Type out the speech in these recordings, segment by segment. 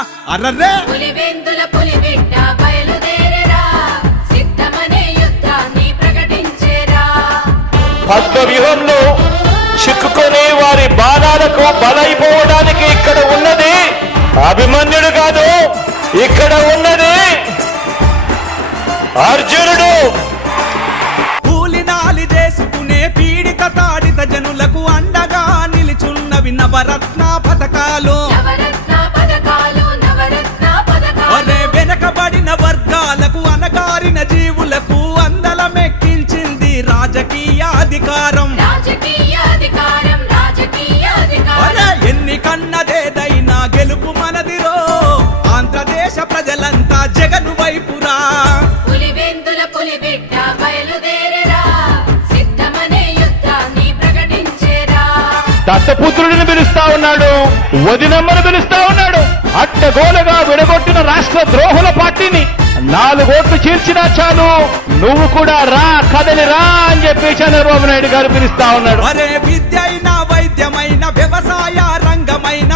పులివెందుల అరరే పులివెందుల పులిబిడ్డ బయలుదేరెరా. సిద్ధమనే యుద్ధాన్ని ప్రకటించెరా. పద్మ వ్యూహంలో చిక్కుకొని వారి బాణాలకు బలైపోవడానికి ఇక్కడ ఉన్నది అభిమన్యుడు కాదు ఇక్కడ ఉన్నది అర్జునుడు. కూలినాలి చేసుకునే పీడిత తాడిత జనులకు అండగా నిలుచున్నవి నవరత్న దత్తపుత్రుడిని పిలుస్తా ఉన్నాడు. వదినమ్మను పిలుస్తా ఉన్నాడు. అడ్డగోలుగా విడగొట్టిన రాష్ట్ర ద్రోహుల పార్టీని నాలుగోట్లు చీల్చినా చాలు. నువ్వు కూడా రా కదలి రా అని చెప్పి చంద్రబాబు నాయుడు గారు పిలుస్తా ఉన్నాడు. ఒరే విద్య అయినా వైద్యమైన వ్యవసాయ రంగమైన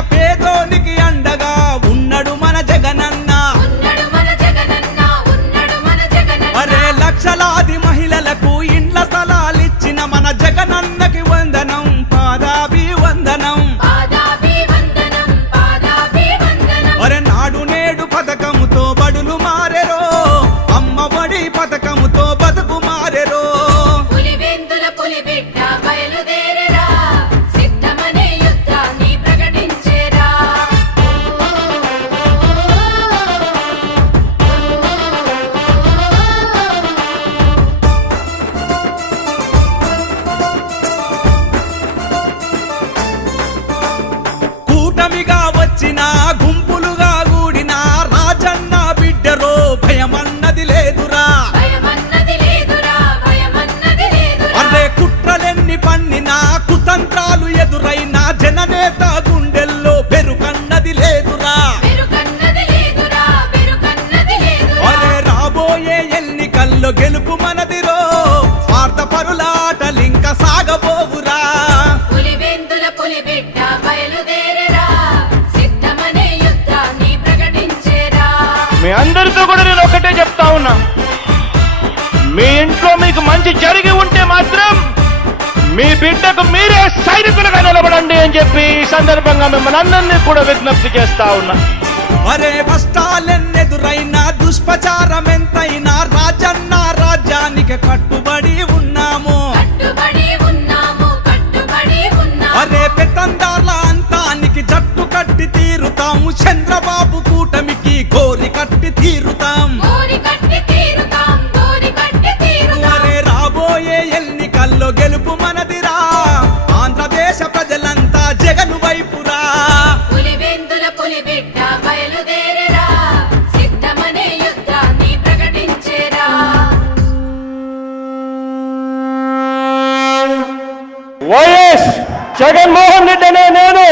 మీ అందరితో కూడా నేను ఒకటే చెప్తా ఉన్నా. మీ ఇంట్లో మీకు మంచి జరిగి ఉంటే మాత్రం మీ బిడ్డకు మీరే సైనికులుగా నిలబడండి అని చెప్పి ఈ సందర్భంగా మిమ్మల్ని అందరినీ కూడా విజ్ఞప్తి చేస్తా ఉన్నా. అరే కష్టాలెన్నెదురైనా దుష్ప్రచారం వైఎస్ జగన్మోహన్ రెడ్డి అనే నేను